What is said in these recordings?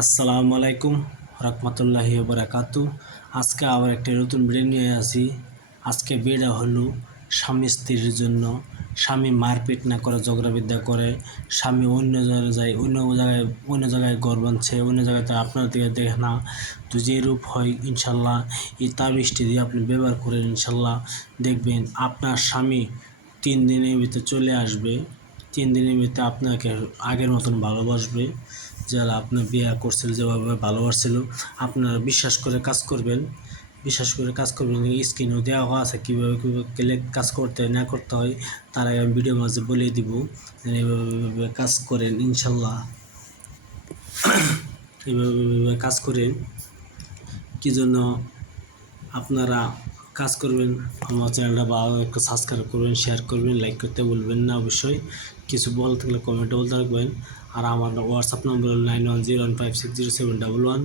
আসসালামু আলাইকুম রহমতুল্লাহি বারাকাতু আজকে আবার একটা নতুন ভিডিও নিয়ে আসি। আজকে বিয়েটা হলো স্বামী স্ত্রীর জন্য। স্বামী মারপিট না করে ঝগড়াবিদ্যা করে। স্বামী অন্য জায়গায় যায়, অন্য জায়গায় অন্য জায়গায় ঘর বানছে অন্য জায়গায় তো আপনার দিকে দেখে না। তো যে রূপ হয়, ইনশাল্লাহ এই তাবিজটি দিয়ে আপনি ব্যবহার করেন, ইনশাল্লাহ দেখবেন আপনার স্বামী তিন দিনের ভিতরে চলে আসবে। তিন দিনের ভিতরে আপনাকে আগের মতন ভালোবাসবে। যারা আপনার বিয়ে করছিল, যেভাবে ভালোবাসছিল, আপনারা বিশ্বাস করে কাজ করবেন। বিশ্বাস করে কাজ করবেন স্ক্রিনও দেওয়া আছে, কীভাবে কীভাবে কাজ করতে হয়, না করতে হয়, তার আগে আমি ভিডিও মাঝে বলে দিব এইভাবে কাজ করেন, ইনশাল্লাহ। এইভাবে কাজ করেন, কী জন্য আপনারা কাজ করবেন, আমার চ্যানেলটা ভালো একটু সাবস্ক্রাইব করবেন শেয়ার করবেন লাইক করতে বলবেন না অবশ্যই। কিছু বলতে গেলে কমেন্টে বলতে থাকবেন। আর আমার হোয়াটসঅ্যাপ নম্বর হল nine one zero one five six zero seven double one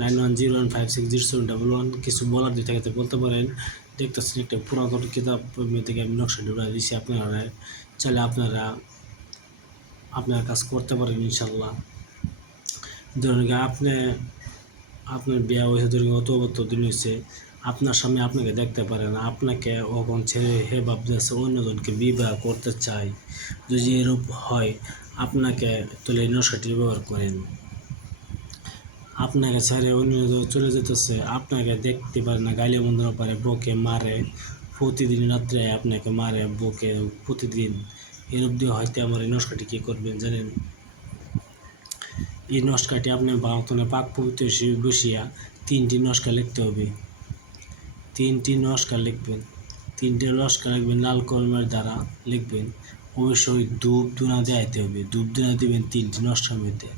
nine one zero one five six zero seven double one কিছু বলার দিতে থাকে বলতে পারেন। দেখতেছেন একটা পুরাতন কিতাব থেকে আমি নকশা ঢুকা দিচ্ছি আপনারা। চাইলে আপনারা আপনার কাজ করতে পারেন ইনশাল্লাহ। ধরুন আপনি, আপনার বিয়া হয়েছে, ধরুন অত অত দিন হয়েছে। আপনার সামনে আপনাকে দেখতে পারে না। আপনাকে ওখন ছেড়ে হে ভাবতেছে অন্যজনকে বিবাহ করতে চাই যদি এরূপ হয় আপনাকে তুলে নশাটি ব্যবহার করেন। আপনাকে ছেড়ে অন্য চলে যেতেছে, আপনাকে দেখতে পারে না, গালি বন্ধুরা পারে বকে মারে। প্রতিদিন রাত্রে আপনাকে মারে বকে, প্রতিদিন। এরূপ দিয়ে হয়তো আমার এই নস্কাটি কী করবেন জানেন? এই নস্কাটি আপনার বাতনে পাক পবিত্র হিসেবে বসিয়া তিনটি নস্কা লিখতে হবে। তিনটি নস্কা লিখবেন। তিনটে নস্কা লিখবেন লাল কলমের দ্বারা লিখবেন। অবশ্যই ধূপ দুনা দেওয়াইতে হবে। ধূপ দুনা দেবেন তিনটি নস্কার মধ্যে।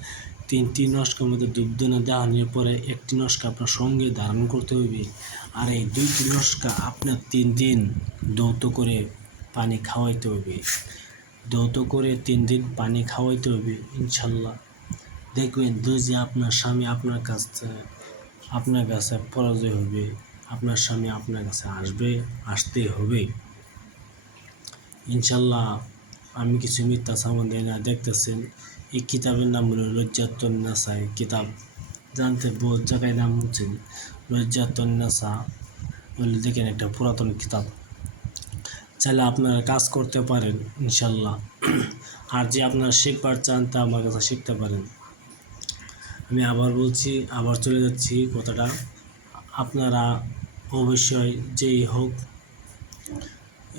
তিনটি নস্কার মধ্যে ধূপ দুনা দেওয়ানোর পরে একটি নস্কা আপনার সঙ্গে ধারণ করতে হবে। আর এই দুইটি নস্কা আপনার তিন দিন দৌত করে পানি খাওয়াইতে হবে। দৌত করে তিন দিন পানি খাওয়াইতে হবে, ইনশাল্লাহ। দেখবেন যে আপনার স্বামী আপনার কাছে আপনার কাছে পরাজয় হবে, আপনার স্বামী আপনার কাছে আসবে আসতে হবে। ইনশাল্লাহ আমি কিছু মিথ্যা দিই না দেখতেছেন। এই কিতাবের নাম হলো নাসাই কিতাব। জানতে বহুত জায়গায় নাম হচ্ছে লজ্জাতন নাসা বলে দেখেন একটা পুরাতন কিতাব। চাইলে আপনারা কাজ করতে পারেন, ইনশাল্লাহ। আর যে আপনারা শিখবার চান তা আমার কাছে শিখতে পারেন। আমি আবার বলছি, আবার চলে যাচ্ছি কথাটা। আপনারা অবশ্যই যেই হোক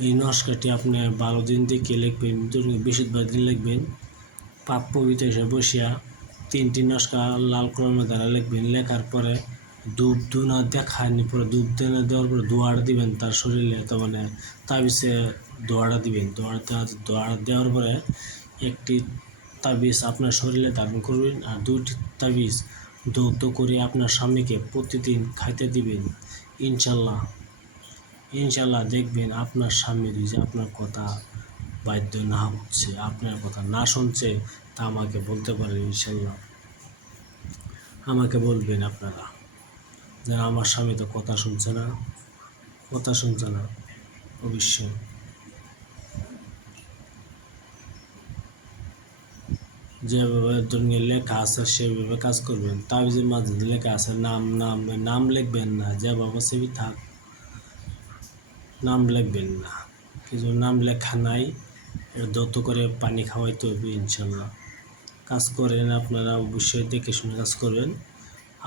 এই নস্কাটি আপনি বারো দিন থেকে লিখবেন বেশিরভাগ দিন লিখবেন। পাপ পবিত্র হিসেবে বসিয়া তিনটি নস্কা লাল কলমের দ্বারা লিখবেন। লেখার পরে ধূপ ধুনা দেখায়নি পরে ধূপ ধুনা দেওয়ার পরে দোয়ার দিবেন তার শরীরে, তো মানে তাবিজে দোয়াটা দিবেন। দোয়াটা দোয়ার দেওয়ার পরে একটি তাবিজ আপনার শরীরে ধারণ করবেন আর দুইটি তাবিজ দৌত করে আপনার স্বামীকে প্রতিদিন খাইতে দিবেন। ইনশাল্লাহ। ইনশাল্লাহ দেখবেন আপনার স্বামী যে আপনার কথা বাধ্য না হচ্ছে, আপনার কথা না শুনছে, তা আমাকে বলতে পারেন ইনশাল্লাহ। আমাকে বলবেন আপনারা। যেন আমার স্বামী তো কথা শুনছে না, কথা শুনছে না, অবশ্যই। যেভাবে দুনিয়ার লেখা আছে, সেভাবে কাজ করবেন। তাবিজের মাঝে লেখা আছে, নাম নাম নাম লিখবেন না, যেভাবে সেবি থাক। নাম লেখবেন না। কিছু নাম লেখা নাই দত্ত করে পানি খাওয়াই তো ইনশাল্লাহ কাজ করেন আপনারা অবশ্যই দেখে শুনে কাজ করবেন।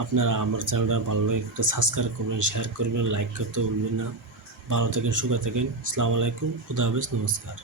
আপনারা আমার চ্যানেলটা ভালো লাগে একটা সাবস্ক্রাইব করবেন শেয়ার করবেন লাইক করতে ভুলবেন না। ভালো থাকেন, সুখে থাকেন। আসসালামু আলাইকুম, খুদা হাফেজ, নমস্কার।